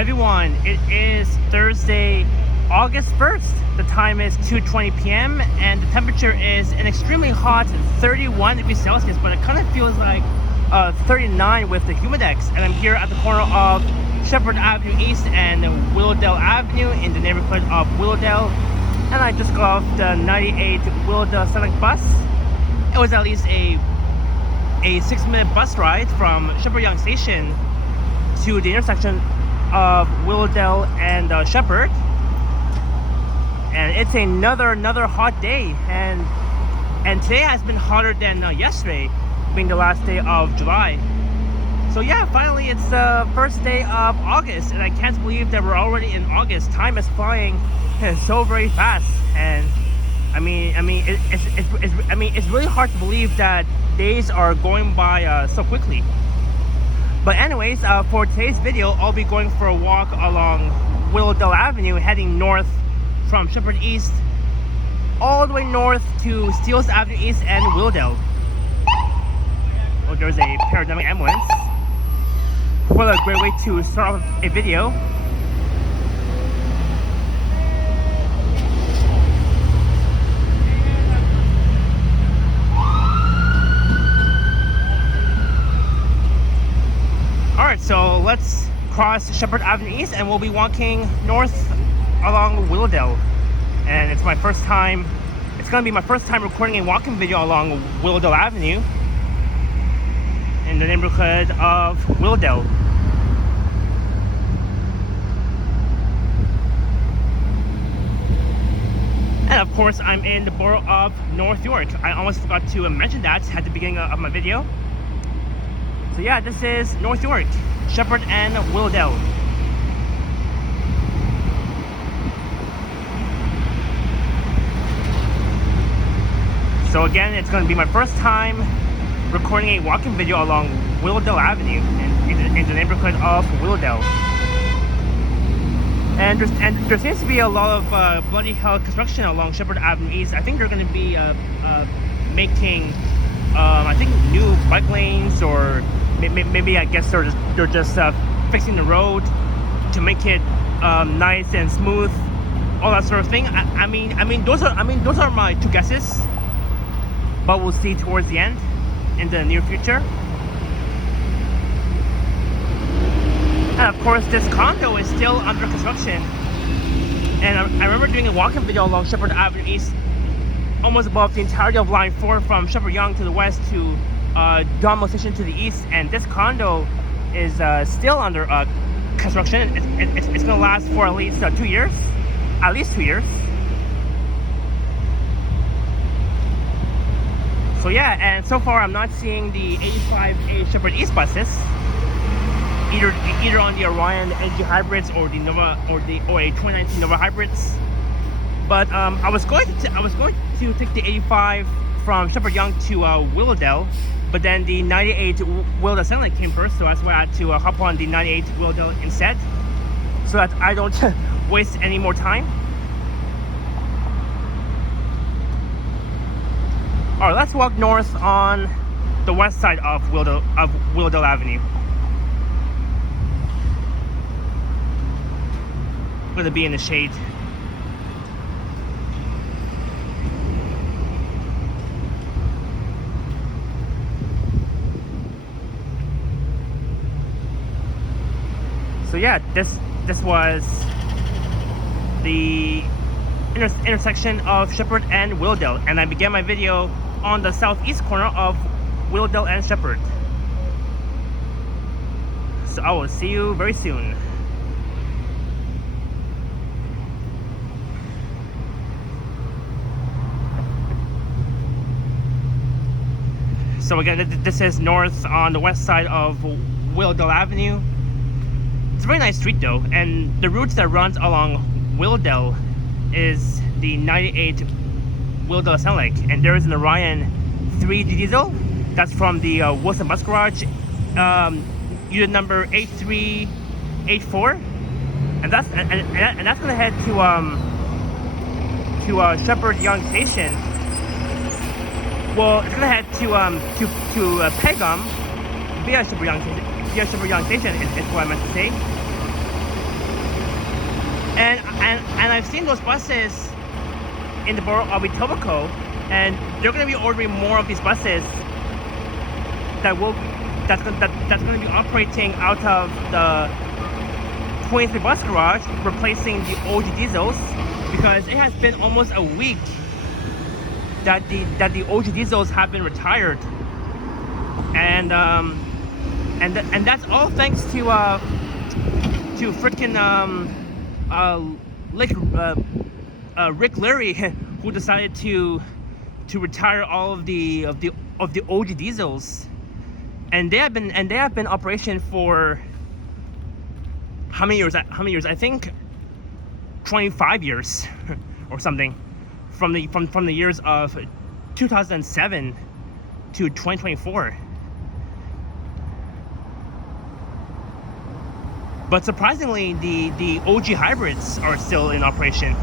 everyone, it is Thursday, August 1st. The time is 2:20 p.m. and the temperature is an extremely hot 31 degrees Celsius, but it kind of feels like 39 with the humidex. And I'm here at the corner of Sheppard Avenue East and Willowdale Avenue in the neighborhood of Willowdale. And I just got off the 98 Willowdale Select bus. It was at least a 6-minute bus ride from Sheppard Yonge Station to the intersection of Willowdale and Sheppard. And it's another hot day, and today has been hotter than yesterday, being the last day of July. So yeah, finally it's the first day of August, and I can't believe that we're already in August. Time is flying so very fast, and it's really hard to believe that days are going by so quickly. But anyways, for today's video, I'll be going for a walk along Willowdale Avenue, heading north from Sheppard East all the way north to Steeles Avenue East and Willowdale. Oh, there's a paramedic ambulance. What a great way to start off a video. Alright, so let's cross Sheppard Avenue East and we'll be walking north along Willowdale. And it's gonna be my first time recording a walking video along Willowdale Avenue in the neighborhood of Willowdale. And of course, I'm in the borough of North York. I almost forgot to mention that at the beginning of my video. So yeah, this is North York, Sheppard and Willowdale. So again, it's going to be my first time recording a walking video along Willowdale Avenue in the neighborhood of Willowdale. And there seems to be a lot of bloody hell construction along Sheppard Avenue East. I think they're going to be making new bike lanes, or maybe I guess they're just fixing the road to make it nice and smooth, all that sort of thing. I mean those are my two guesses, but we'll see towards the end in the near future. And of course, this condo is still under construction. And I remember doing a walking video along Sheppard Avenue East, almost above the entirety of Line 4 from Sheppard Yonge to the west to Donmel Station to the east. And this condo is still under construction. It's going to last for at least 2 years. At least 2 years. So yeah, and so far I'm not seeing the 85A Sheppard East buses, either on the Orion NG hybrids or the Nova or a 2019 Nova hybrids. But I was going to take the 85 from Sheppard Yonge to Willowdale, but then the 98 Willowdale Satellite came first, so that's why I had to hop on the 98 Willowdale instead, so that I don't waste any more time. Alright, let's walk north on the west side of Willowdale Avenue. I'm going to be in the shade. So yeah, this was the intersection of Sheppard and Willowdale, and I began my video on the southeast corner of Willowdale and Sheppard. So I will see you very soon. So again, this is north on the west side of Willowdale Avenue. It's a very nice street though, and the routes that runs along Willowdale is the 98 Willowdale Satellite, and there is an Orion 3D diesel that's from the Wilson Bus Garage, unit number 8384, and that's going to head to Sheppard Yonge Station. Well, it's going to head to Pegum via Sheppard Yonge Station is what I meant to say. And I've seen those buses in the borough of Etobicoke, and they're going to be ordering more of these buses that's going to be operating out of the 23 bus garage, replacing the OG diesels, because it has been almost a week that the OG diesels have been retired, and that's all thanks to freaking Rick Leary, who decided to retire all of the OG diesels, and they have been in operation for how many years? I think 25 years or something, from the years of 2007 to 2024. But surprisingly, the OG hybrids are still in operation.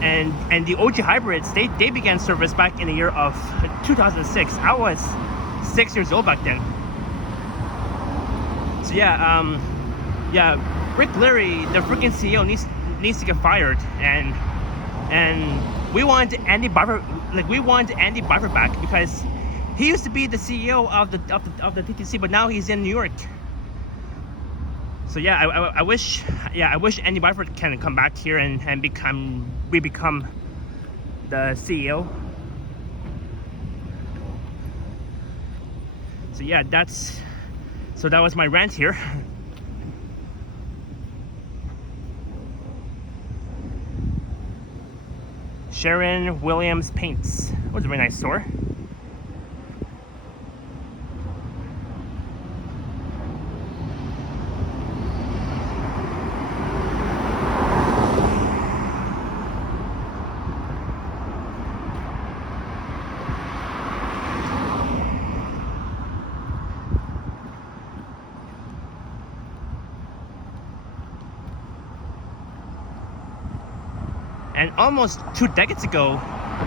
And the OG hybrids, they began service back in the year of 2006. I was 6 years old back then. So yeah, Rick Leary, the freaking CEO, needs to get fired, and we want Andy Barber back, because he used to be the CEO of the TTC, but now he's in New York. So yeah, I wish Andy Barber can come back here and become the CEO. So yeah, that was my rant here. Sharon Williams Paints. That was a very nice store. And almost 2 decades ago,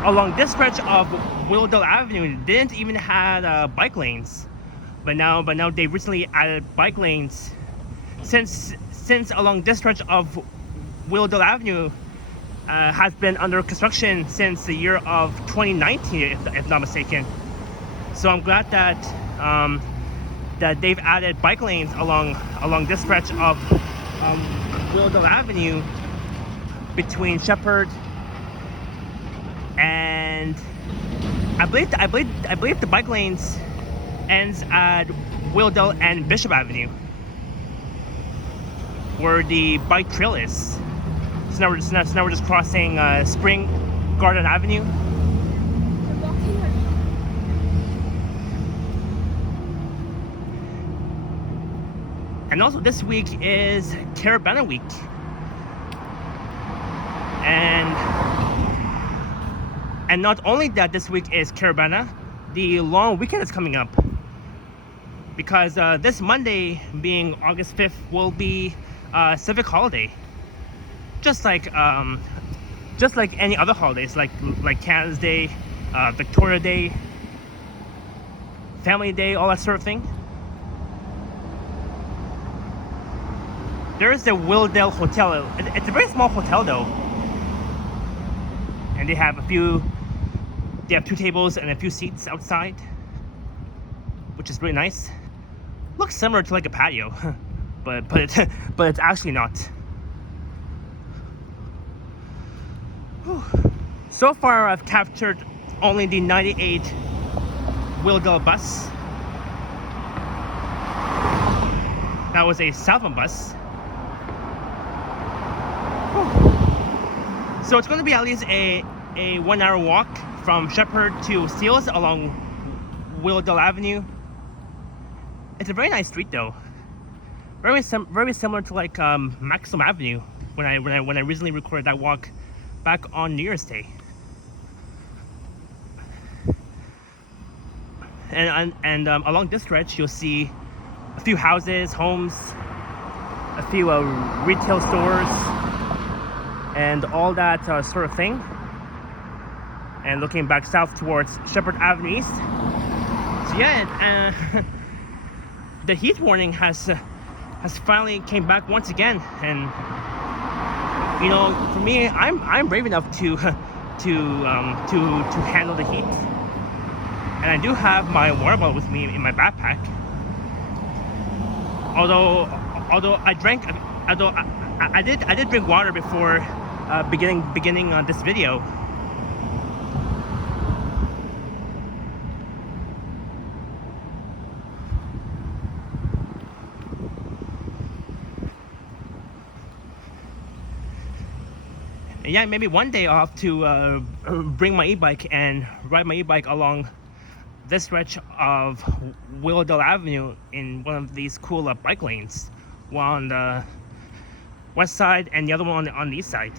along this stretch of Willowdale Avenue, didn't even have bike lanes, but now they recently added bike lanes. Since along this stretch of Willowdale Avenue has been under construction since the year of 2019, if not mistaken. So I'm glad that they've added bike lanes along this stretch of Willowdale Avenue, between Sheppard and I believe the bike lanes ends at Willowdale and Bishop Avenue, where the bike trail is. So now we're just crossing Spring Garden Avenue. And also this week is Caravana Week. And not only that, this week is Caravana, the long weekend is coming up, because this Monday, being August 5th, will be a civic holiday, just like any other holidays, like Canada's Day, Victoria Day, Family Day, all that sort of thing. There is the Willowdale Hotel. It's a very small hotel though. And they have 2 tables and a few seats outside, which is really nice. Looks similar to like a patio, but it's actually not. Whew. So far, I've captured only the 98 Willowdale bus. That was a southbound bus. Whew. So it's going to be at least a 1 hour walk from Sheppard to Steeles along Willowdale Avenue. It's a very nice street though. Very similar to like Maxim Avenue when I recently recorded that walk back on New Year's Day. And along this stretch you'll see a few houses, homes, a few retail stores, and all that sort of thing. And looking back south towards Sheppard Avenue East. So yeah, the heat warning has finally came back once again, and You know, for me, I'm brave enough to to handle the heat, and I do have my water bottle with me in my backpack. Although I did drink water before beginning this video. And yeah, maybe one day I'll have to bring my e-bike and ride my e-bike along this stretch of Willowdale Avenue in one of these cool bike lanes, one on the west side and the other one on the east side.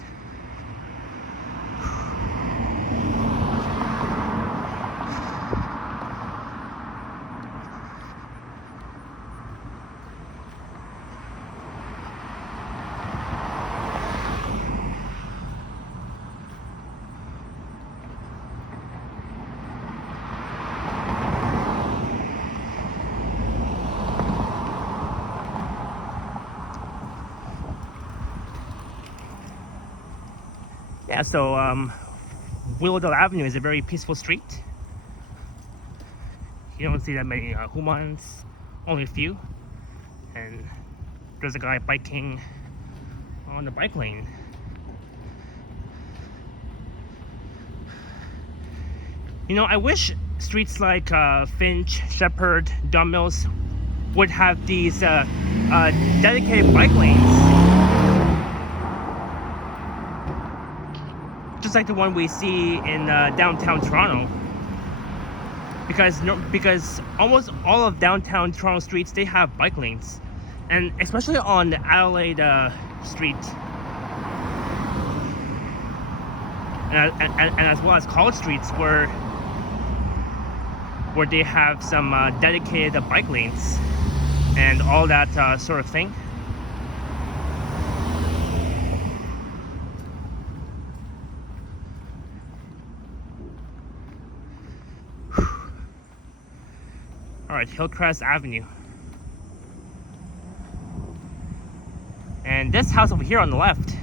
Yeah, so Willowdale Avenue is a very peaceful street. You don't see that many humans, only a few. And there's a guy biking on the bike lane. You know, I wish streets like Finch, Sheppard, Don Mills would have these dedicated bike lanes. Just like the one we see in downtown Toronto, because almost all of downtown Toronto streets, they have bike lanes, and especially on Adelaide Street, and as well as College Streets, where they have some dedicated bike lanes and all that sort of thing. Alright, Hillcrest Avenue. And this house over here on the left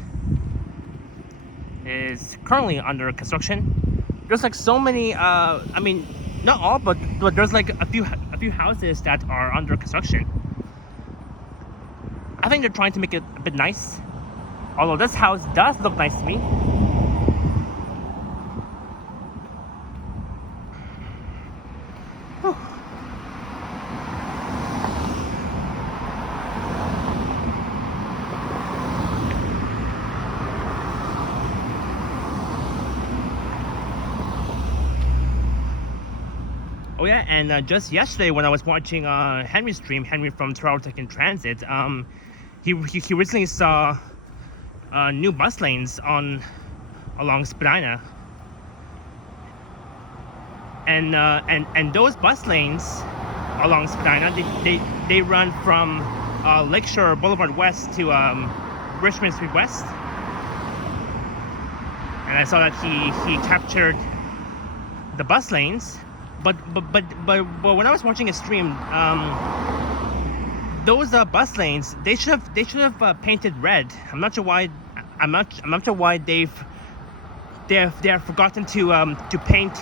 is currently under construction. There's like so many, I mean, not all, but there's like a few houses that are under construction. I think they're trying to make it a bit nice. Although this house does look nice to me. Whew. Oh yeah, and just yesterday when I was watching Henry's stream, Henry from Toronto Tech in Transit, he recently saw new bus lanes along Spadina, and those bus lanes along Spadina, they run from Lakeshore Boulevard West to Richmond Street West, and I saw that he captured the bus lanes. But when I was watching a stream, those bus lanes, they should have painted red. I'm not sure why. I'm not sure why they have forgotten to paint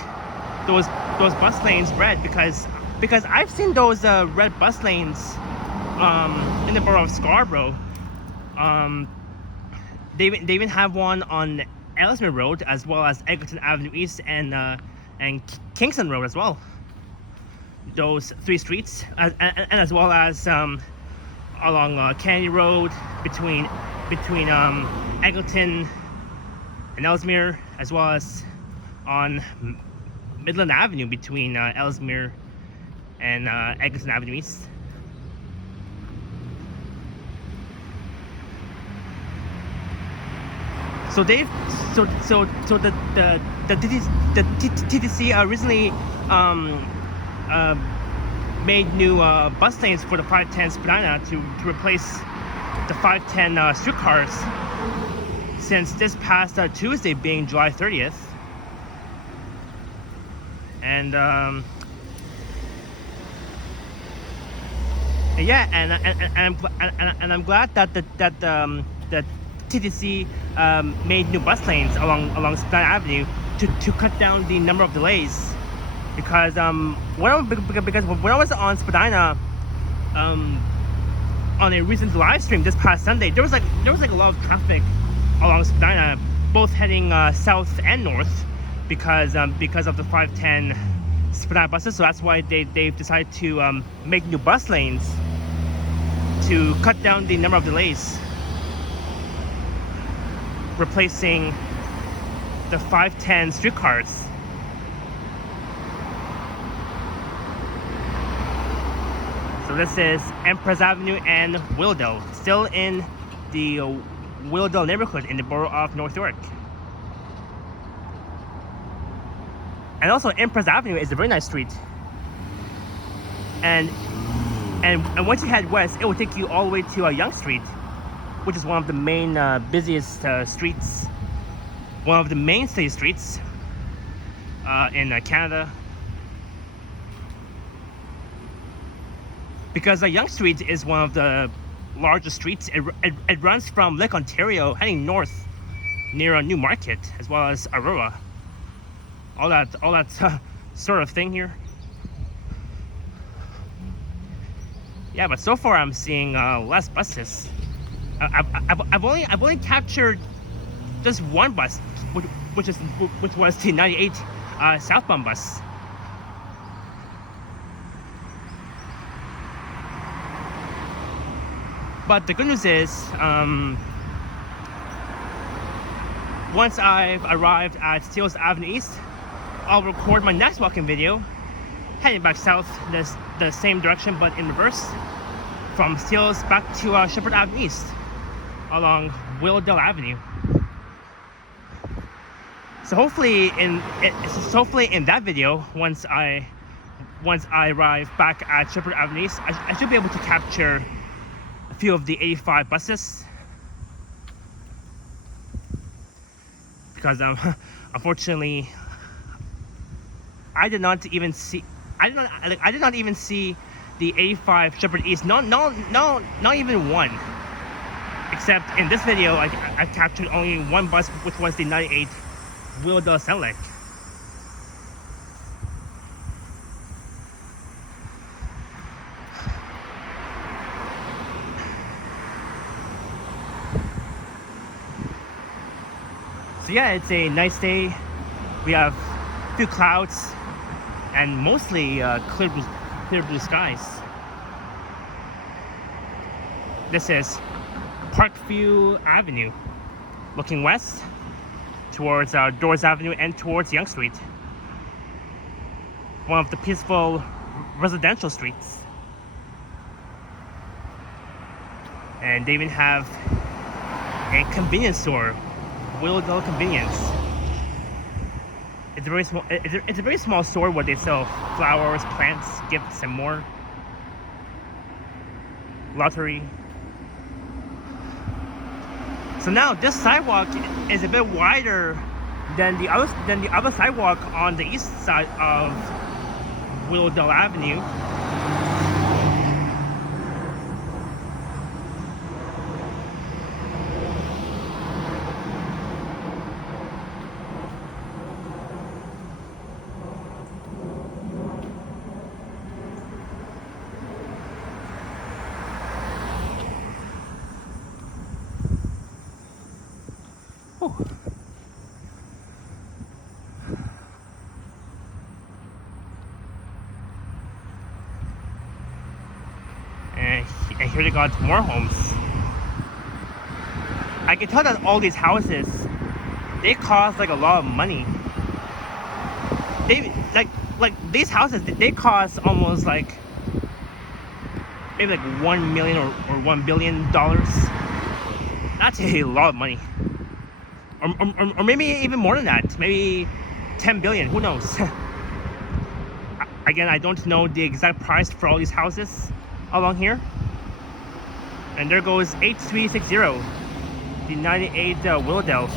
those bus lanes red, because I've seen those red bus lanes in the borough of Scarborough. They even have one on Ellesmere Road, as well as Eglinton Avenue East and Kingston Road as well. Those three streets, and as well as along Kennedy Road between Eglinton and Ellesmere, as well as on Midland Avenue between Ellesmere and Eglinton Avenue East. So the TTC recently made new bus lanes for the 510 Spadina to replace the 510 streetcars, since this past Tuesday being July 30th. And yeah, and I'm glad that the TTC made new bus lanes along Spadina Avenue to cut down the number of delays. Because when I was on Spadina on a recent live stream this past Sunday, there was like a lot of traffic along Spadina, both heading south and north, because of the 510 Spadina buses. So that's why they've decided to make new bus lanes to cut down the number of delays, replacing the 510 streetcars. So this is Empress Avenue and Willowdale, still in the Willowdale neighborhood in the borough of North York. And also Empress Avenue is a very nice street. And once you head west, it will take you all the way to Yonge Street, which is one of the main busiest streets, one of the mainstay streets in Canada. Because Yonge Street is one of the largest streets. It runs from Lake Ontario heading north near Newmarket, as well as Aurora. All that sort of thing here. Yeah, but so far I'm seeing less buses. I've only captured just one bus, which was the 98 southbound bus. But the good news is, once I've arrived at Steeles Avenue East, I'll record my next walking video, heading back south the same direction but in reverse, from Steeles back to Sheppard Avenue East, along Willowdale Avenue. So hopefully in that video, once I arrive back at Sheppard Avenue East, I should be able to capture a few of the 85 buses, because unfortunately I did not even see the 85 Sheppard East, not even one, except in this video I captured only one bus, which was the 98 Willowdale Select. So yeah, it's a nice day. We have a few clouds and mostly clear blue skies. This is Parkview Avenue, looking west towards Doors Avenue and towards Yonge Street. One of the peaceful residential streets. And they even have a convenience store, Willowdale Convenience. It's a very small. It's a very small store where they sell flowers, plants, gifts, and more. Lottery. So now this sidewalk is a bit wider than the other sidewalk on the east side of Willowdale Avenue. And here they got more homes. I can tell that all these houses, they cost like a lot of money. They like these houses, they cost almost like maybe like $1 million or $1 billion. That's a lot of money. Or maybe even more than that. Maybe 10 billion. Who knows? Again, I don't know the exact price for all these houses along here. And there goes 8360, the 98 Willowdale.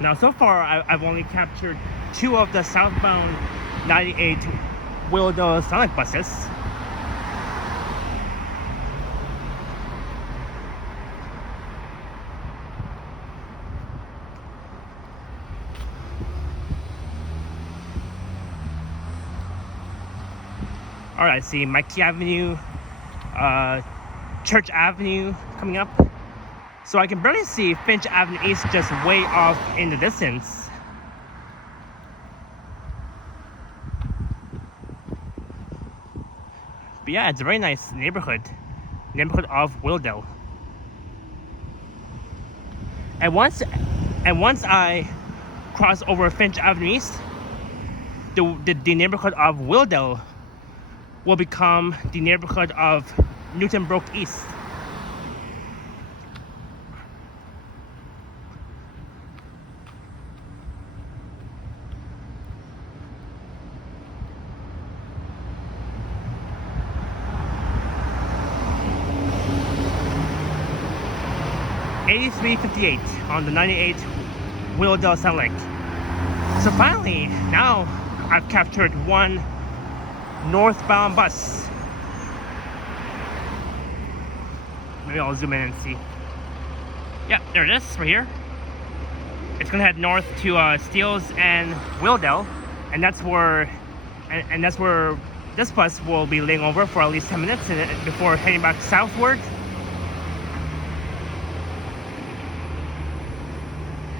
Now, so far, I've only captured 2 of the southbound 98 Willowdale Sonic buses. All right, I see Mikey Avenue, Church Avenue coming up. So I can barely see Finch Avenue East just way off in the distance. But yeah, it's a very nice neighborhood of Willowdale. And once I cross over Finch Avenue East, the neighborhood of Willowdale will become the neighborhood of Brook East. $83.58 on the 98 Willowdale Sound Lake. So finally, now I've captured 1 northbound bus. Maybe I'll zoom in and see. Yeah, there it is, right here. It's gonna head north to Steeles and Willowdale, and that's where this bus will be laying over for at least 10 minutes before heading back southward.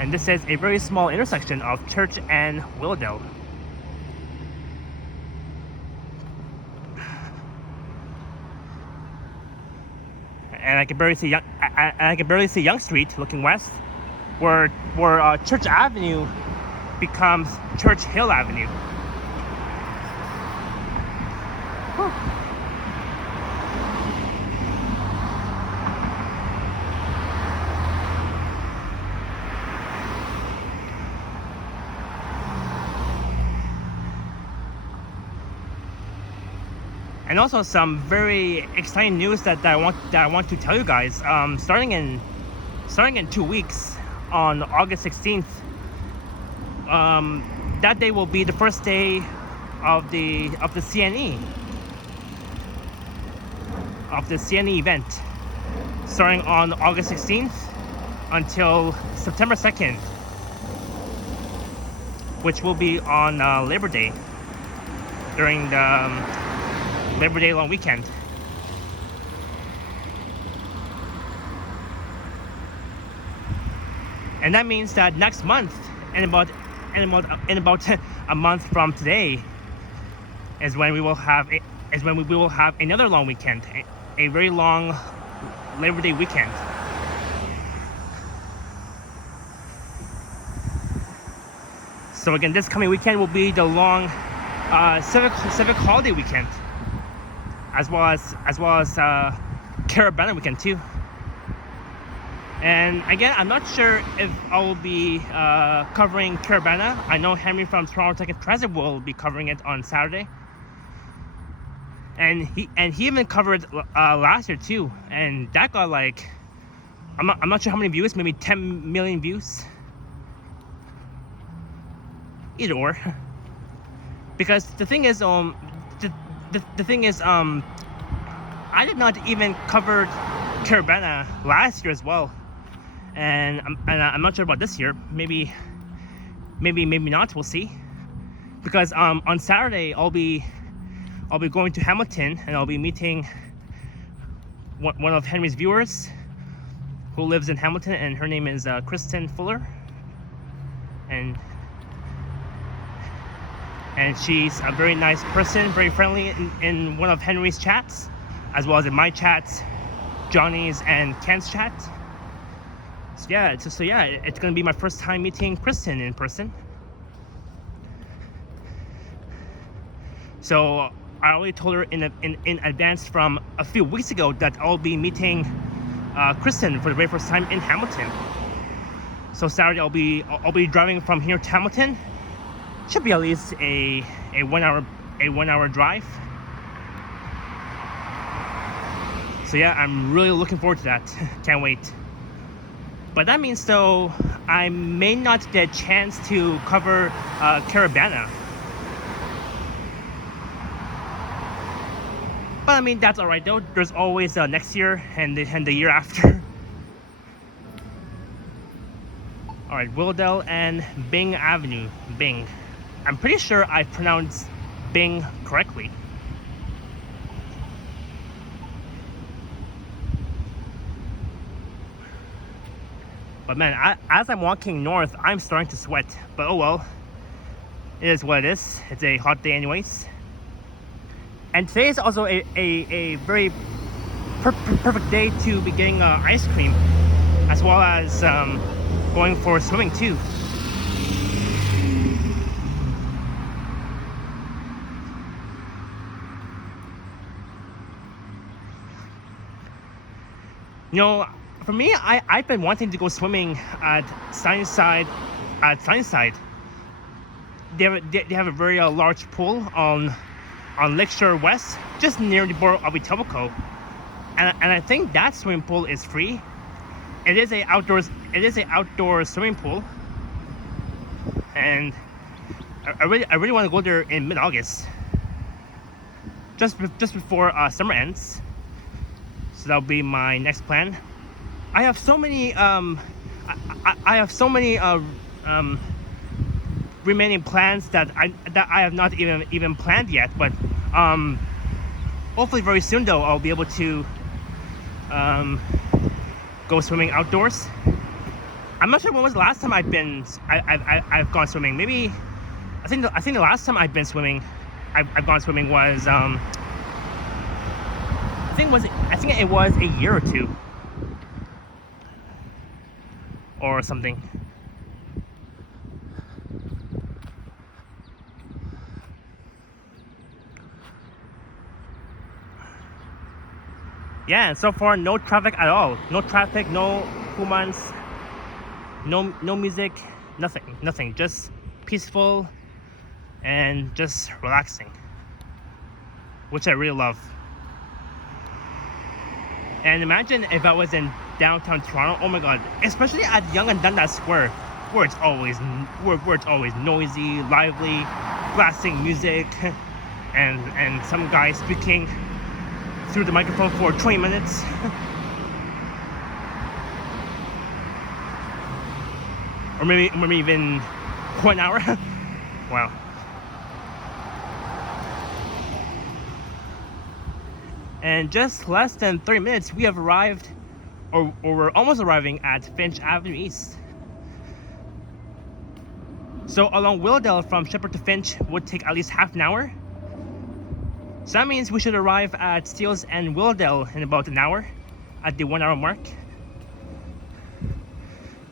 And this is a very small intersection of Church and Willowdale. And I can barely see Young Street looking west, where Church Avenue becomes Church Hill Avenue. Whew. And also some very exciting news that I want to tell you guys. Starting in 2 weeks, on August 16th, that day will be the first day of the CNE event, starting on August 16th until September 2nd, which will be on Labor Day, during the Labor Day long weekend. And that means that next month, in about a month from today, is when we will have another long weekend, a very long Labor Day weekend. So again, this coming weekend will be the long civic holiday weekend, as well as Carabana weekend too. And again, I'm not sure if I will be covering Carabana. I know Henry from Toronto Tech and Transit will be covering it on Saturday, and he even covered last year too, and that got like, I'm not sure how many views, maybe 10 million views. Either or, because the thing is, I did not even cover Carabana last year as well, and I'm not sure about this year. Maybe not. We'll see. Because on Saturday I'll be going to Hamilton, and I'll be meeting one of Henry's viewers who lives in Hamilton, and her name is Kristen Fuller, and she's a very nice person, very friendly in one of Henry's chats, as well as in my chats, Johnny's and Ken's chat. So yeah, it's gonna be my first time meeting Kristen in person. So I already told her in advance from a few weeks ago that I'll be meeting Kristen for the very first time in Hamilton. So Saturday I'll be driving from here to Hamilton. Should be at least a 1 hour drive. So yeah, I'm really looking forward to that. Can't wait. But that means though I may not get a chance to cover Carabana. But I mean, that's alright though. There's always next year and the year after. Alright, Willowdale and Bing Avenue. Bing. I'm pretty sure I pronounced Bing correctly. But man, as I'm walking north, I'm starting to sweat. But oh well. It is what it is. It's a hot day anyways. And today is also a very perfect day to be getting ice cream. As well as going for swimming too. You know, for me, I've been wanting to go swimming at Sunnyside. They have a very large pool on Lakeshore West, just near the border of Etobicoke, and I think that swimming pool is free. It is a outdoor swimming pool, and I really want to go there in mid-August, just before summer ends. So that'll be my next plan. I have so many remaining plans that I have not even planned yet. But hopefully very soon though I'll be able to go swimming outdoors. I'm not sure when was the last time I've gone swimming. Maybe I think the last time I've gone swimming was I think it was a year or two or something. Yeah, and so far no traffic at all. No traffic, no humans, no music, nothing. Just peaceful and just relaxing, which I really love. And imagine if I was in downtown Toronto. Oh my god, especially at Yonge and Dundas Square, where it's always noisy, lively, blasting music, and some guy speaking through the microphone for 20 minutes. or maybe even 1 hour. Wow. And just less than 30 minutes, we have arrived, or we're almost arriving at Finch Avenue East. So along Willowdale from Sheppard to Finch would take at least half an hour. So that means we should arrive at Steeles and Willowdale in about an hour, at the 1 hour mark.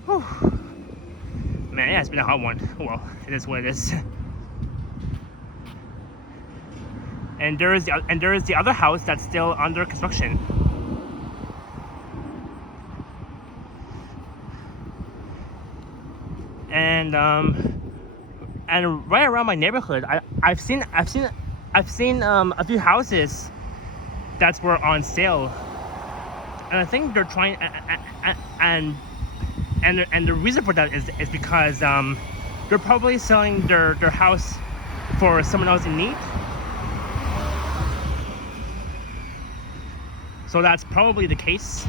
Whew. Man, yeah, it's been a hot one. Oh well, it is what it is. And there is the other house that's still under construction. And right around my neighborhood, I've seen a few houses that were on sale, and I think they're trying and the reason for that is because they're probably selling their house for someone else in need. So that's probably the case.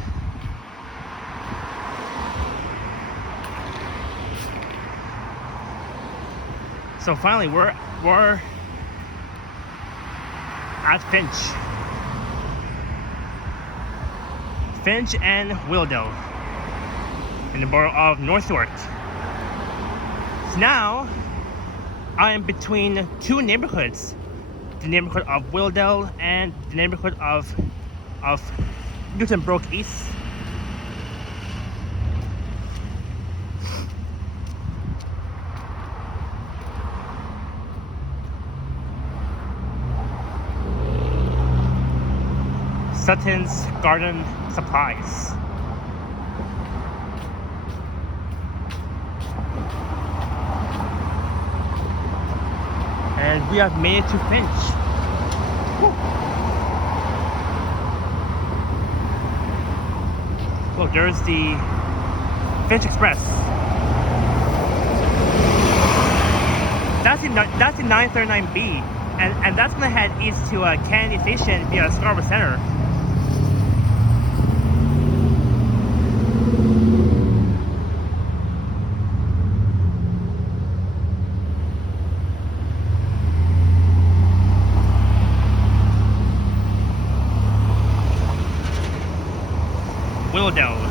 So finally, we're at Finch and Willowdale in the borough of North York. So now I am between two neighborhoods, the neighborhood of Willowdale and the neighborhood of Brook East. Sutton's Garden Supplies. And we have made it to Finch. Woo. Look, there's the Finch Express. That's the 939B, and that's gonna head east to Kennedy Station via Scarborough Center. Willowdale.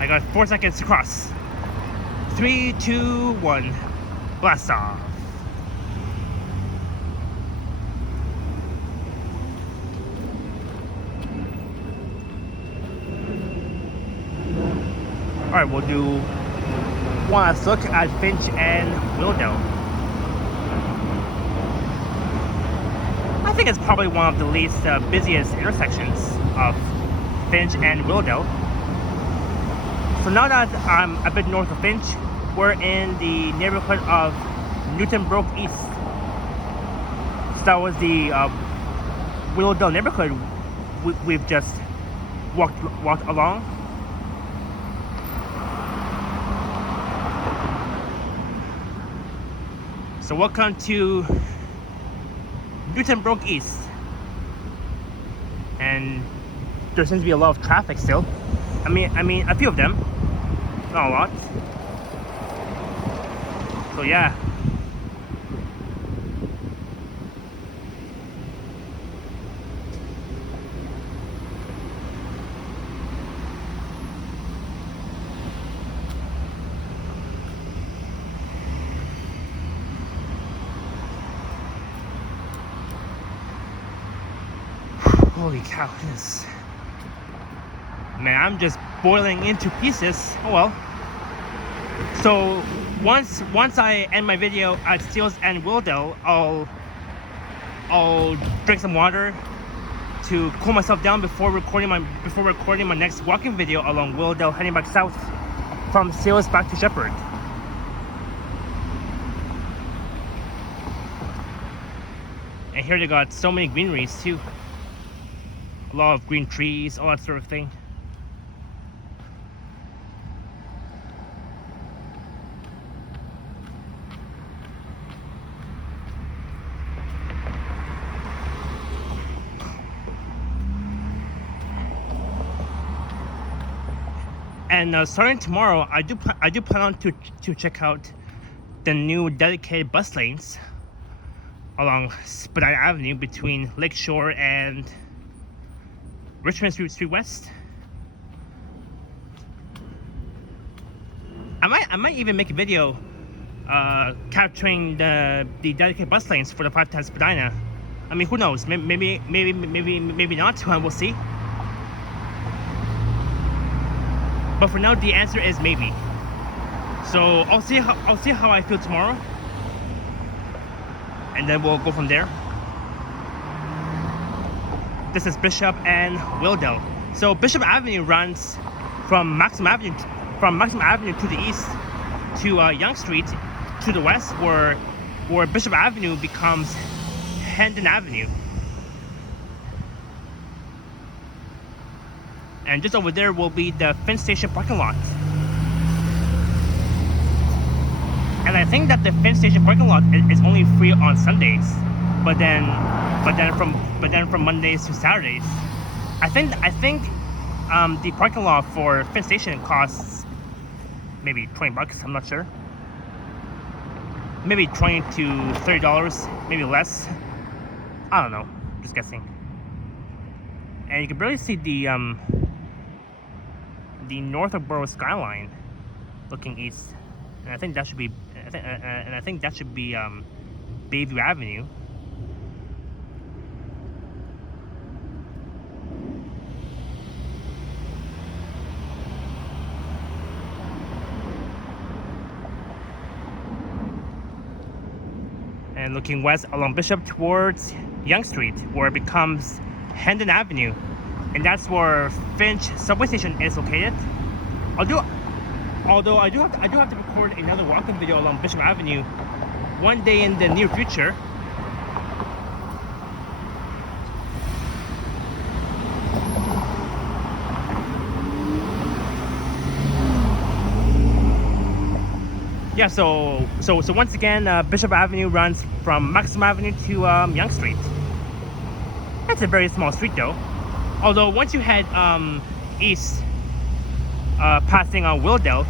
I got 4 seconds to cross. 3, 2, 1. Blast off. Alright, we'll do one last look at Finch and Willowdale. I think it's probably one of the least busiest intersections of Finch and Willowdale. So now that I'm a bit north of Finch, we're in the neighborhood of Brook East. So that was the Willowdale neighborhood we've just walked along. So welcome to Brook East, and there seems to be a lot of traffic still. I mean, a few of them, not a lot. So yeah. Holy cow, this. Man, I'm just boiling into pieces. Oh well. So once I end my video at Steeles and Willowdale, I'll drink some water to cool myself down before recording my next walking video along Willowdale, heading back south from Steeles back to Sheppard. And here they got so many greeneries too. A lot of green trees, all that sort of thing. And starting tomorrow, I do plan on to check out the new dedicated bus lanes along Spadina Avenue between Lakeshore and Richmond Street West. I might even make a video capturing the dedicated bus lanes for the 510 Spadina. I mean, who knows? Maybe not. We'll see. But for now, the answer is maybe. So I'll see how I feel tomorrow, and then we'll go from there. This is Bishop and Willowdale. So Bishop Avenue runs from Maxim Avenue to the east to Yonge Street to the west, where Bishop Avenue becomes Hendon Avenue. And just over there will be the Finch Station parking lot. And I think that the Finch Station parking lot is only free on Sundays, but then from Mondays to Saturdays. I think the parking lot for Finch Station costs maybe $20. I'm not sure. Maybe $20 to $30, maybe less. I don't know. Just guessing. And you can barely see the Norfolk Borough skyline looking east, and I think that should be Bayview Avenue. And looking west along Bishop towards Yonge Street, where it becomes Hendon Avenue. And that's where Finch subway station is located. Although I do have to record another walking video along Bishop Avenue one day in the near future. yeah, so once again, Bishop Avenue runs from Maxim Avenue to Yonge Street. It's a very small street though. Although once you head east, passing on Willowdale,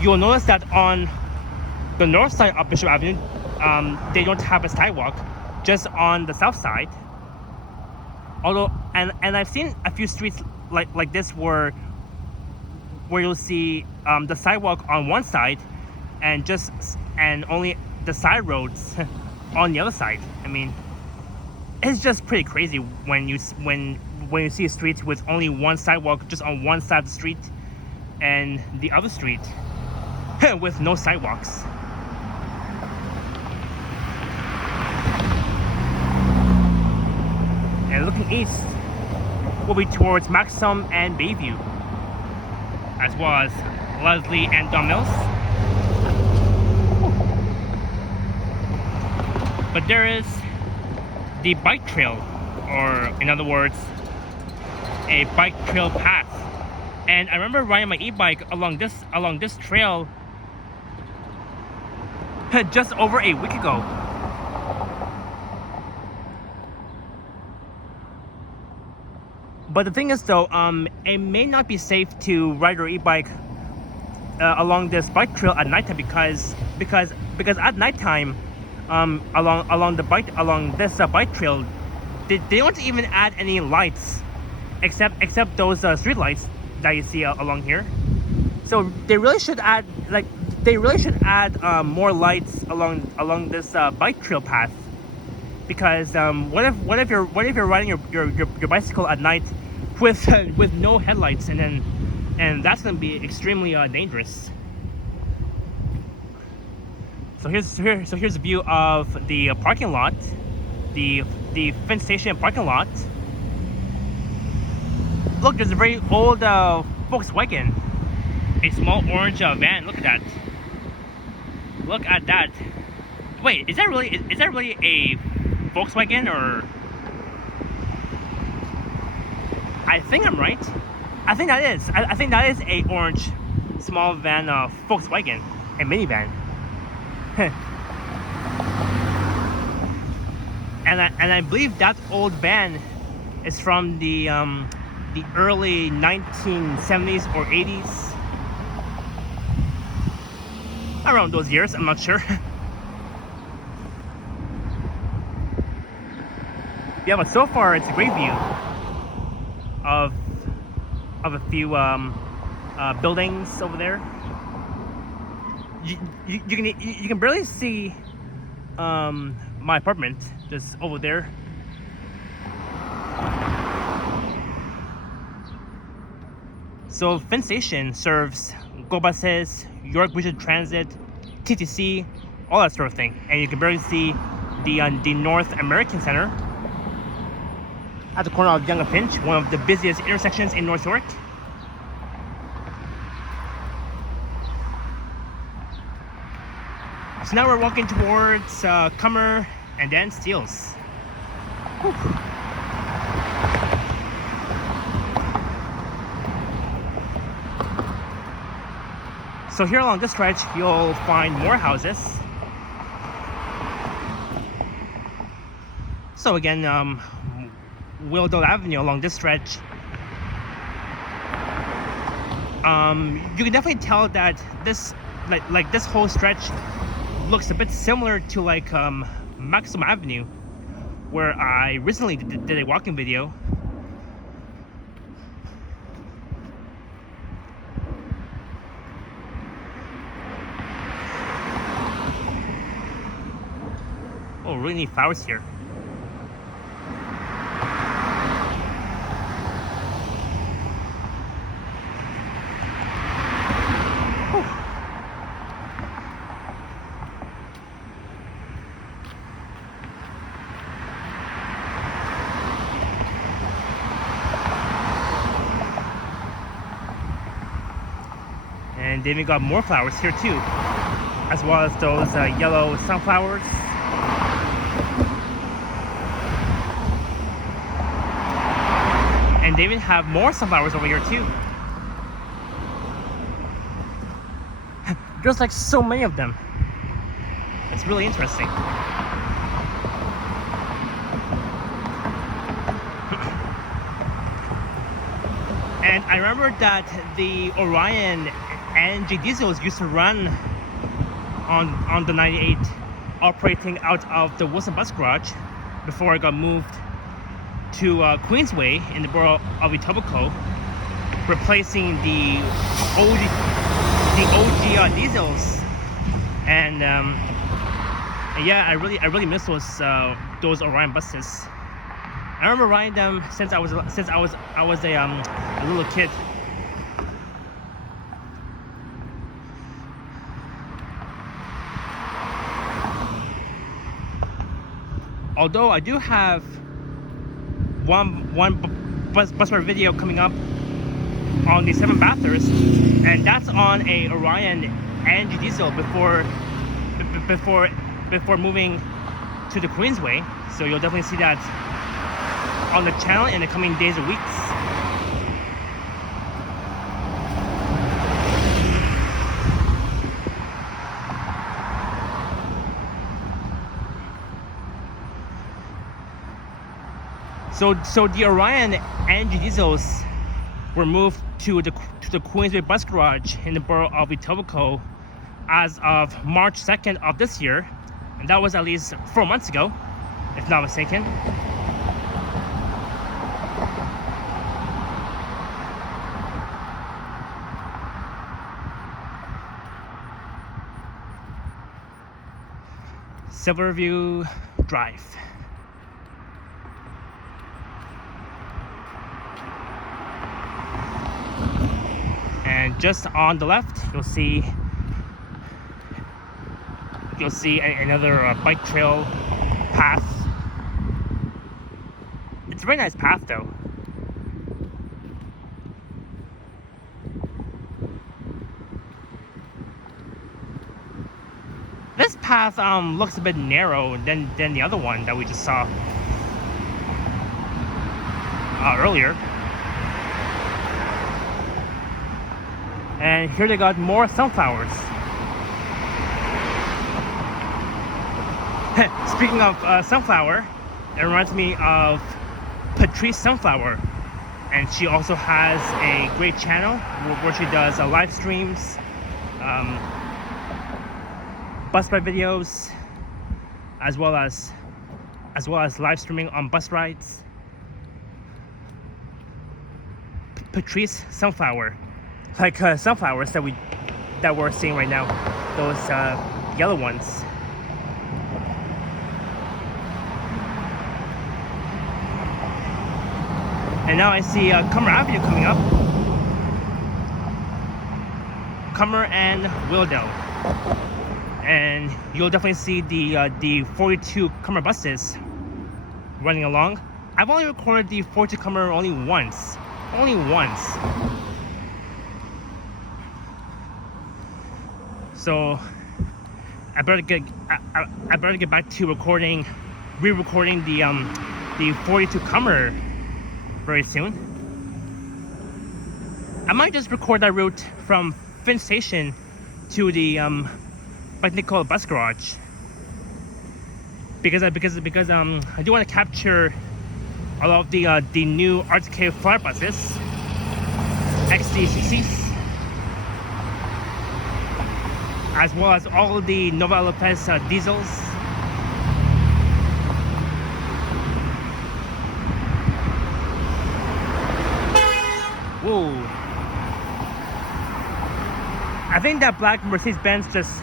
you'll notice that on the north side of Bishop Avenue, they don't have a sidewalk, just on the south side. Although, and I've seen a few streets like this where you'll see the sidewalk on one side, and only the side roads on the other side. I mean, it's just pretty crazy when you see a street with only one sidewalk just on one side of the street, and the other street with no sidewalks. And looking east will be towards Maxim and Bayview, as well as Leslie and Don Mills. But there is the bike trail, or in other words, a bike trail path. And I remember riding my e-bike along this trail just over a week ago. But the thing is though, it may not be safe to ride your e-bike along this bike trail at nighttime because at nighttime, along this bike trail, they don't even add any lights except those street lights that you see along here. So they really should add more lights along this bike trail path, because what if you're riding your bicycle at night with no headlights, and that's gonna be extremely dangerous. So here's a view of the parking lot, the Finch station parking lot. Look, there's a very old Volkswagen, a small orange van. Look at that. Look at that. Wait, is that really a Volkswagen, or? I think I'm right. I think that is. I think that is a orange small van Volkswagen, a minivan. And I believe that old van is from the early 1970s or 80s. Around those years, I'm not sure. Yeah, but so far it's a great view of a few buildings over there. You can barely see my apartment just over there. So Finch Station serves Go buses, York Region Transit, TTC, all that sort of thing, and you can barely see the North American Center at the corner of Yonge and Finch, one of the busiest intersections in North York. So now we're walking towards Cummer and then Steeles. Whew. So here along this stretch, you'll find more houses. So again, Willowdale Avenue along this stretch, you can definitely tell that this this whole stretch looks a bit similar to like Maxim Avenue, where I recently did a walking video. Oh, really neat flowers here. And then we got more flowers here too, as well as those yellow sunflowers. And they even have more sunflowers over here too. There's like so many of them. It's really interesting. And I remember that the Orion NG diesels used to run on the 98, operating out of the Wilson Bus Garage before it got moved to Queensway in the borough of Etobicoke, replacing the OG diesels. And yeah, I really miss those Orion buses. I remember riding them since I was a little kid. Although I do have one bus ride video coming up on the 7 Bathurst, and that's on a Orion NG diesel before moving to the Queensway. So you'll definitely see that on the channel in the coming days or weeks. So the Orion NG diesels were moved to the Queensway Bus Garage in the borough of Etobicoke as of March 2nd of this year, and that was at least 4 months ago, if not mistaken. Silverview Drive. And just on the left, you'll see another bike trail path. It's a very nice path, though. This path looks a bit narrow than the other one that we just saw earlier. And here they got more sunflowers. Speaking of sunflower, it reminds me of Patrice Sunflower, and she also has a great channel where she does live streams, bus ride videos, as well as live streaming on bus rides. Patrice Sunflower, like sunflowers that we're seeing right now, those yellow ones. And now I see Cummer Avenue coming up. Cummer and Willowdale. And you'll definitely see the 42 Cummer buses running along. I've only recorded the 42 Cummer only once. So I better get back to re-recording the 42 Cummer very soon. I might just record that route from Finch Station to the Nicola Bus Garage, because I do want to capture all of the new RTK flyer buses, XD60s, as well as all of the Nova LFS diesels. Whoa. I think that black Mercedes-Benz just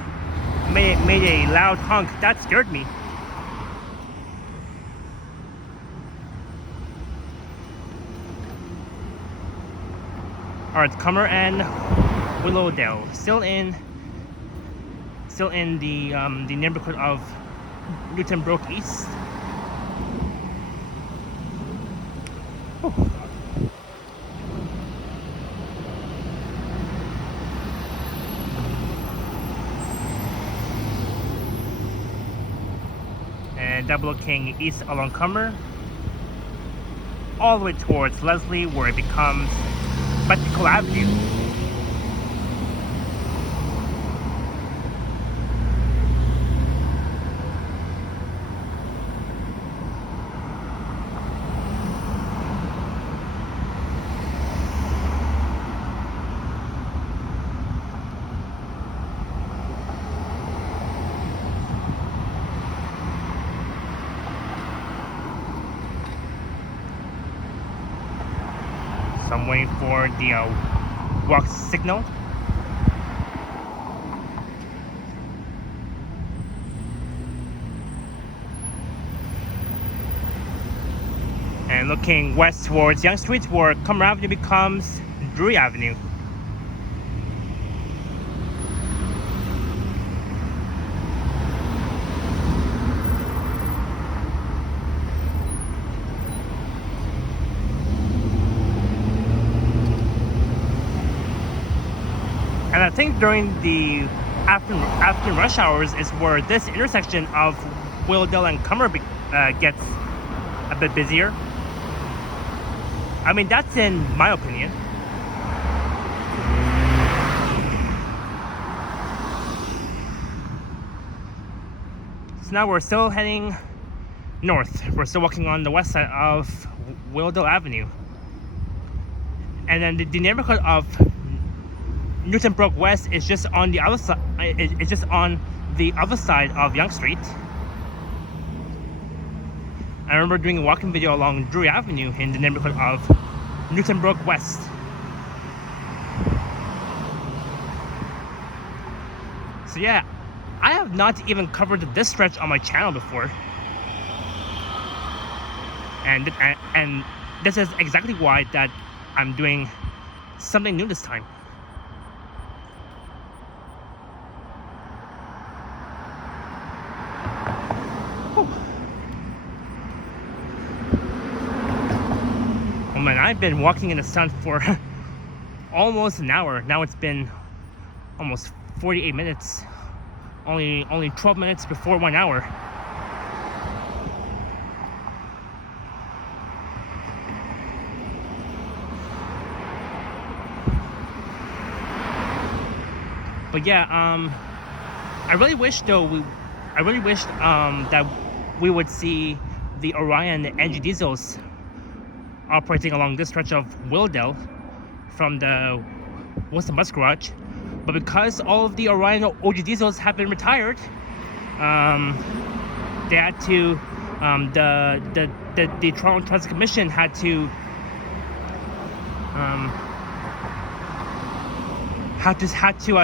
made a loud honk. That scared me. Alright, Cummer and Willowdale. Still in the neighborhood of Newton Brook East. Oh. And double looking east along Cummer, all the way towards Leslie, where it becomes Spectacle Avenue. So I'm waiting for the walk signal. And looking west towards Yonge Street, where Cumber Avenue becomes Drury Avenue. And I think during the after rush hours is where this intersection of Willowdale and Cumber gets a bit busier. I mean, that's in my opinion. So now we're still heading north. We're still walking on the west side of Willowdale Avenue. And then the neighborhood of Newton Brook West is just on the other side. It's just on the other side of Yonge Street. I remember doing a walking video along Drury Avenue in the neighborhood of Newton Brook West. So yeah, I have not even covered this stretch on my channel before. And this is exactly why that I'm doing something new this time. Oh man, I've been walking in the sun for almost an hour. Now it's been almost 48 minutes. Only 12 minutes before 1 hour. But yeah, I really wish that we would see the Orion NG diesels operating along this stretch of Willowdale from the Wilson Bus Garage, but because all of the Orion OG diesels have been retired, they had to the Toronto Transit Commission had to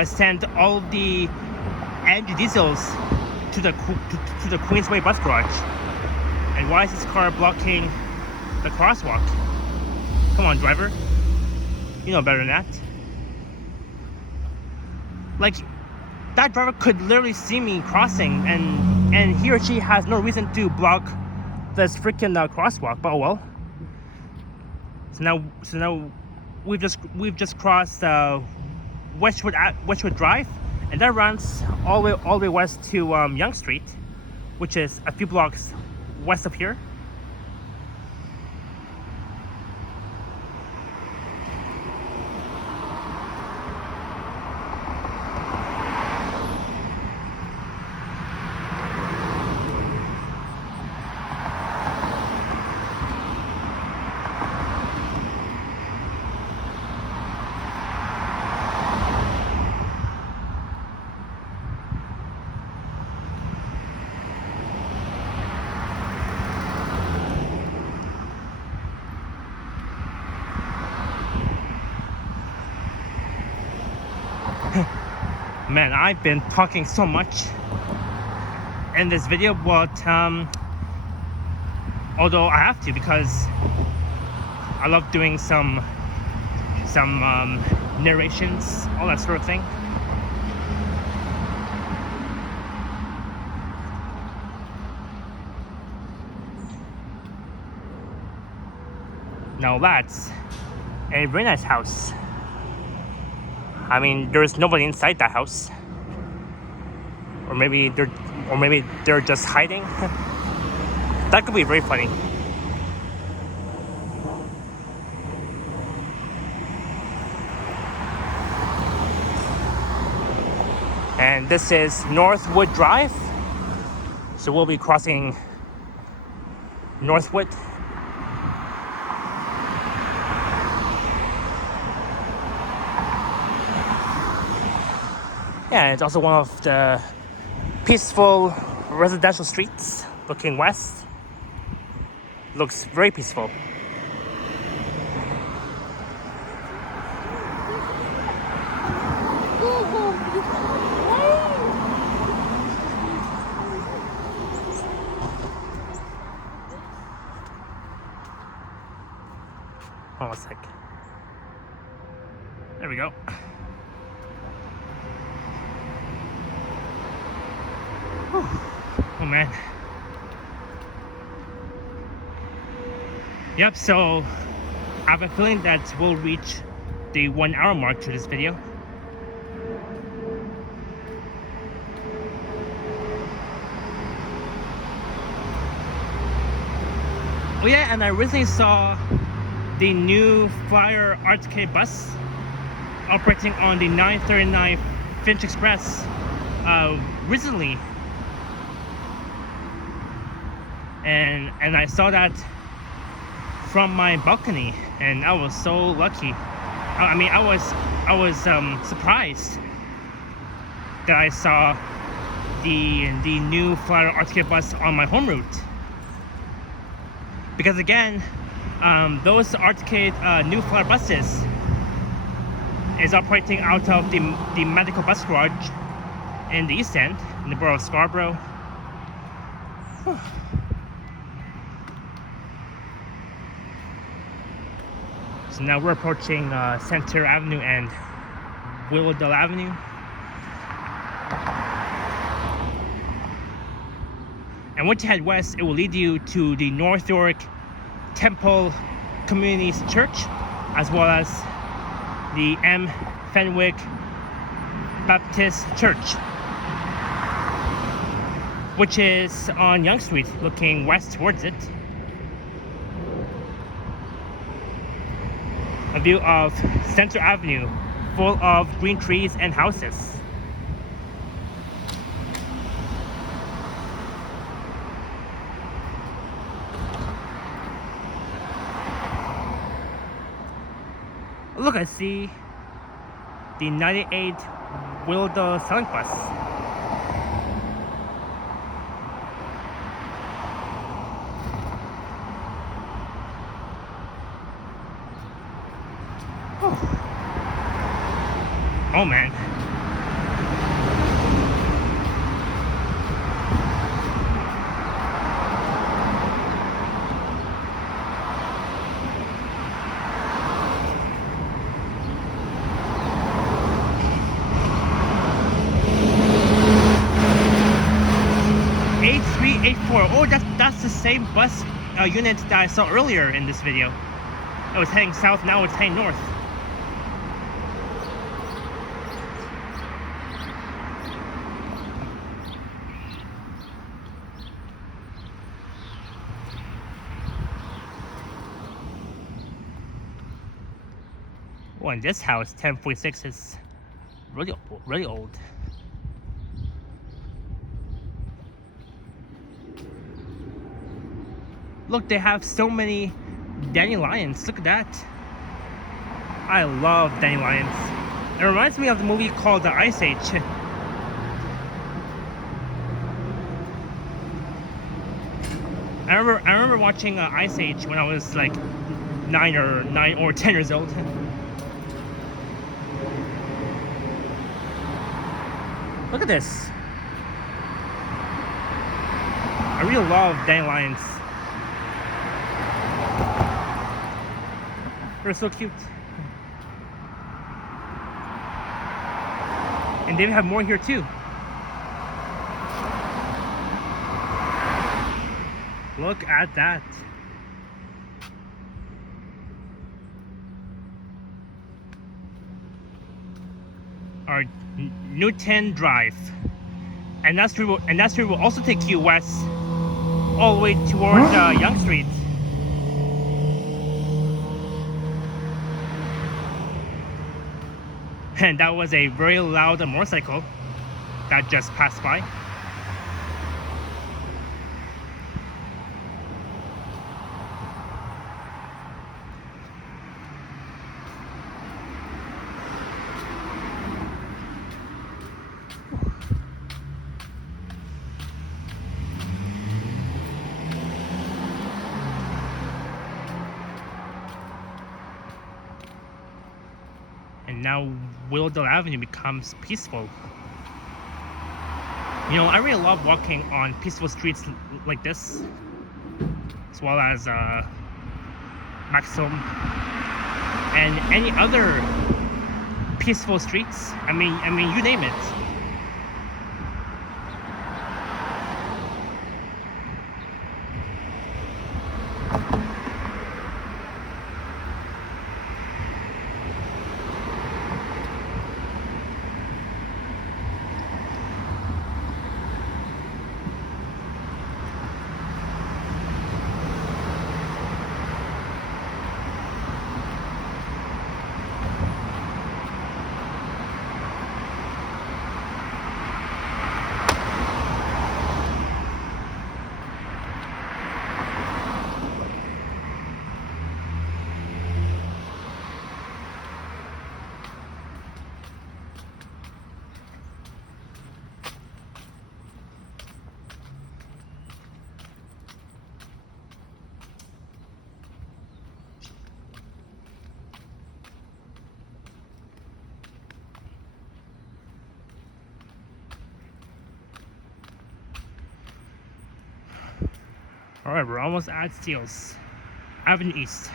send all of the NG diesels to the Queensway Bus Garage. And why is this car blocking the crosswalk? Come on, driver. You know better than that. Like, that driver could literally see me crossing, and he or she has no reason to block this freaking crosswalk. But oh well. So now we've just crossed Westwood Drive, and that runs all the way west to Yonge Street, which is a few blocks west of here. Man, I've been talking so much in this video, but although I have to, because I love doing some narrations, all that sort of thing. Now that's a very nice house. I mean, there's nobody inside that house, or maybe they're just hiding. That could be very funny. And this is Northwood Drive, so we'll be crossing Northwood. Yeah, it's also one of the peaceful residential streets looking west. Looks very peaceful. Hold on a sec. There we go. Whew. Oh man. Yep, so I have a feeling that we'll reach the 1 hour mark to this video. Oh yeah, and I recently saw the new Flyer Arcade bus operating on the 939 Finch Express recently, and I saw that from my balcony, and I was so lucky. I mean, I was surprised that I saw the new Flyer Arcade bus on my home route, because again, those Arcade new Flyer buses is operating out of the medical bus garage in the East End, in the borough of Scarborough. Whew. So now we're approaching Center Avenue and Willowdale Avenue. And once you head west, it will lead you to the North York Temple Community Church, as well as the M. Fenwick Baptist Church, which is on Yonge Street, looking west towards it. A view of Center Avenue, full of green trees and houses. Look, I see the 98 Willowdale selling bus. Oh man. Oh, that's the same bus unit that I saw earlier in this video. It was heading south, now it's heading north. Oh, and this house, 1046, is really old. Look, they have so many dandelions. Look at that. I love dandelions. It reminds me of the movie called The Ice Age. I remember watching Ice Age when I was like 9 or 10 years old. Look at this. I really love dandelions. They're so cute. And they have more here too. Look at that. Our Newton Drive. And that street will also take you west all the way towards Yonge Street. And that was a very loud motorcycle that just passed by. And now Willowdale Avenue becomes peaceful. You know, I really love walking on peaceful streets like this, as well as Maxim and any other peaceful streets. I mean, you name it. Alright, we're almost at Steeles Avenue East.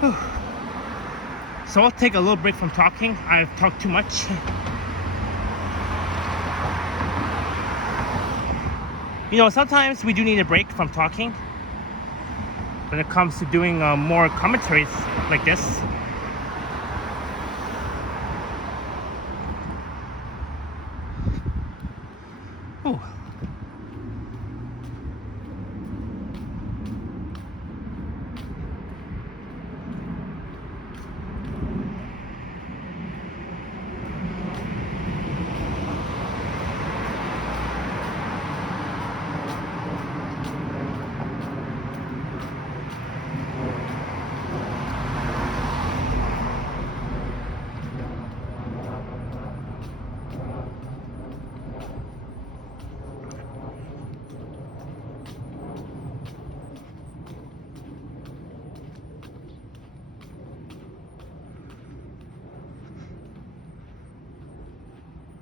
Whew. So I'll take a little break from talking. I've talked too much. You know, sometimes we do need a break from talking when it comes to doing more commentaries like this. Ooh.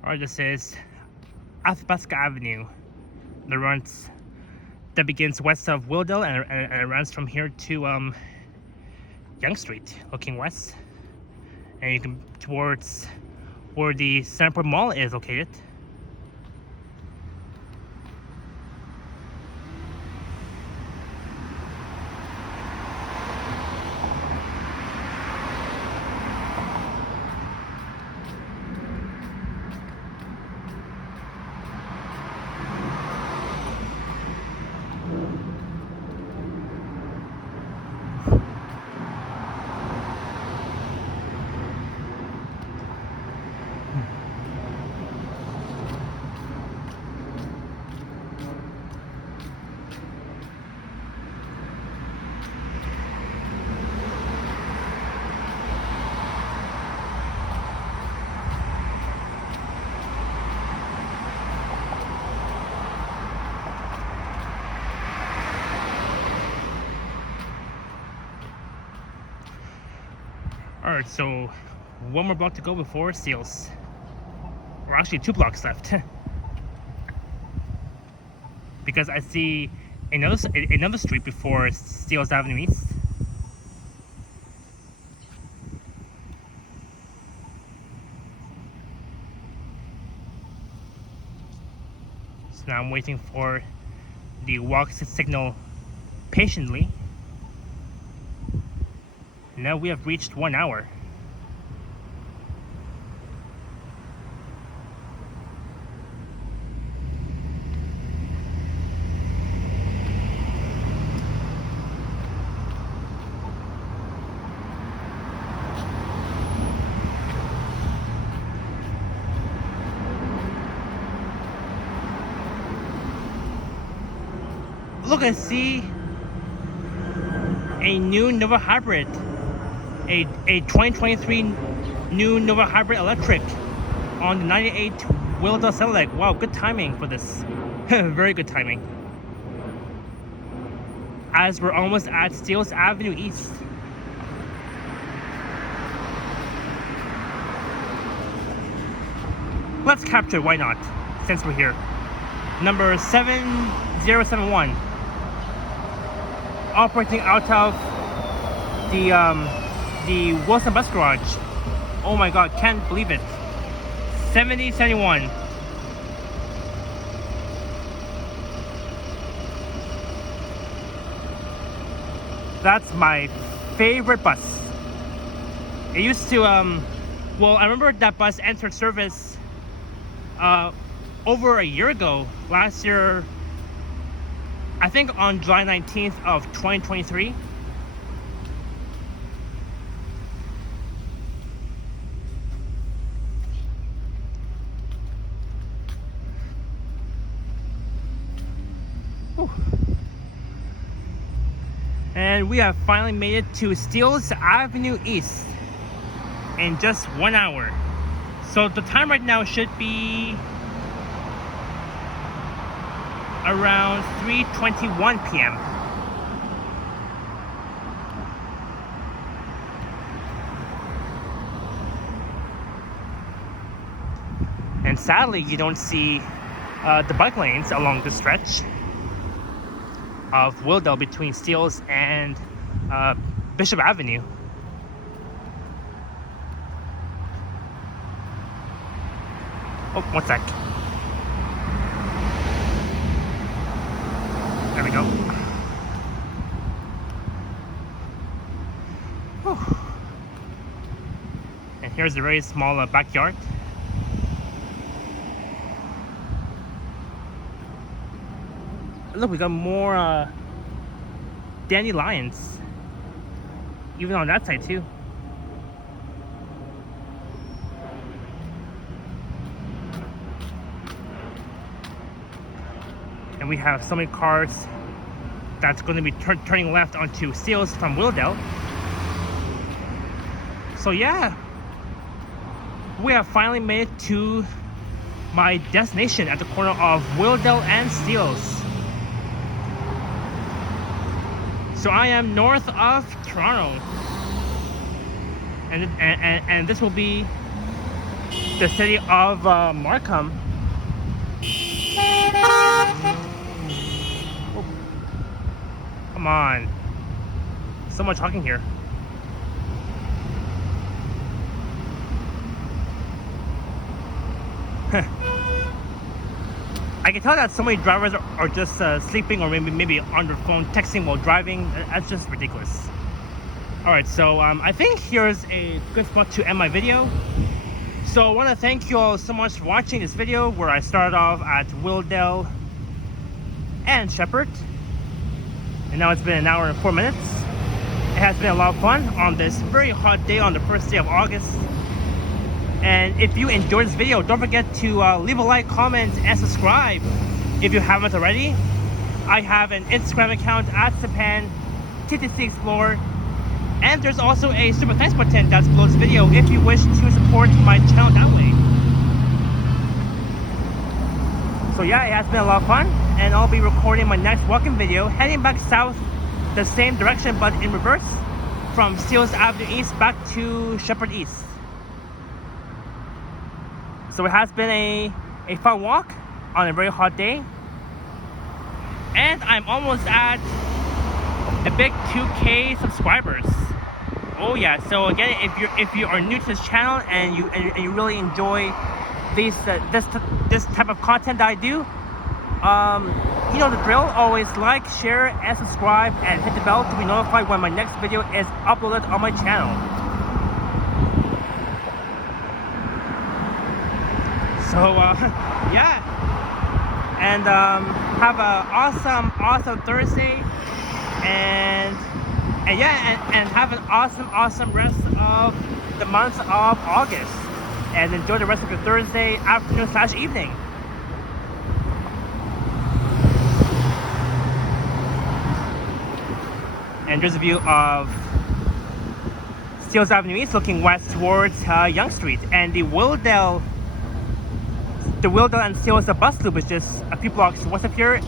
Alright, this is Athabasca Avenue that begins west of Willowdale and it runs from here to Young Street, looking west, and you can towards where the Centerport Mall is located. Alright, so one more block to go before Steeles. Or actually 2 blocks left. Because I see another street before Steeles Avenue East. So now I'm waiting for the walk signal patiently. Now we have reached 1 hour. Look, I see a new Nova Hybrid. A 2023 new Nova Hybrid Electric on the 98 Willowdale Satellite. Wow, good timing for this. Very good timing. As we're almost at Steeles Avenue East. Let's capture it, why not? Since we're here. Number 7071. Operating out of the Wilson Bus Garage. Oh my god, can't believe it. 7071. That's my favorite bus. It used to well, I remember that bus entered service over a year ago. Last year, I think on July 19th of 2023. Whew. And we have finally made it to Steeles Avenue East in just 1 hour. So the time right now should be around 3:21 p.m. And sadly, you don't see the bike lanes along the stretch of Willowdale between Steeles and Bishop Avenue. Oh, one sec. There we go. Whew. And here's a very small backyard. Look, we got more dandelions. Even on that side too. And we have so many cars that's going to be turning left onto Steeles from Willowdale. So yeah, we have finally made it to my destination at the corner of Willowdale and Steeles. So I am north of Toronto, and this will be the city of Markham. Oh, come on, so much honking here. I can tell that so many drivers are just sleeping or maybe on their phone texting while driving. That's just ridiculous. Alright, so I think here's a good spot to end my video. So I want to thank you all so much for watching this video where I started off at Willowdale and Sheppard. And now it's been 1 hour and 4 minutes. It has been a lot of fun on this very hot day on the first day of August. And if you enjoyed this video, don't forget to leave a like, comment, and subscribe if you haven't already. I have an Instagram account at Japan TTC Explorer, and there's also a super thanks button that's below this video if you wish to support my channel that way. So yeah, it has been a lot of fun, and I'll be recording my next walking video heading back south the same direction but in reverse from Steeles Avenue East back to Sheppard East. So it has been a fun walk on a very hot day. And I'm almost at a big 2K subscribers. Oh yeah, so again, if you are new to this channel and you really enjoy this type of content that I do, you know the drill. Always like, share, and subscribe, and hit the bell to be notified when my next video is uploaded on my channel. So yeah, and have a awesome Thursday, and have an awesome rest of the month of August, and enjoy the rest of your Thursday afternoon / evening. And there's a view of Steeles Avenue East looking west towards Yonge Street, and the Willowdale and Steeles bus loop is just a few blocks west of here,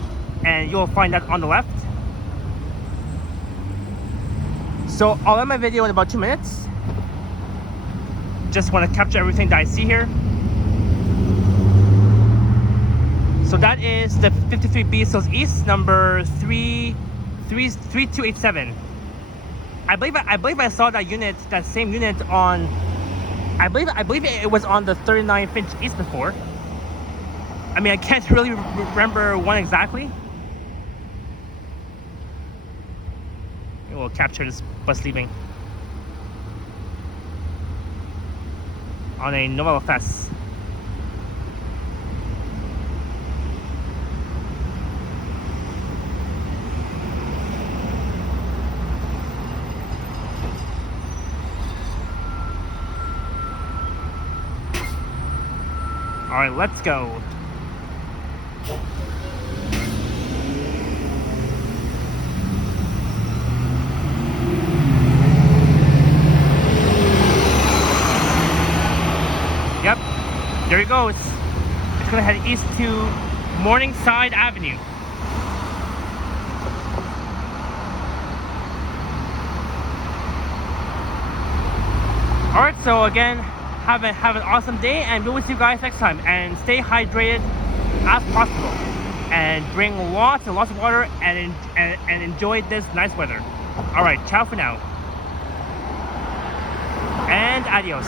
and you'll find that on the left. So I'll end my video in about 2 minutes. Just want to capture everything that I see here. So that is the 53B Steeles East, number 3287. I believe I saw that unit, that same unit on. I believe it was on the 39 Finch East before. I mean, I can't really remember one exactly. We'll capture this bus leaving on a Nova Fest. All right, let's go. Yep, there he goes. It's gonna head east to Morningside Avenue. All right, so again, have an awesome day, and we'll see you guys next time. And stay hydrated as possible, and bring lots and lots of water, and enjoy this nice weather. All right, ciao for now, and adios.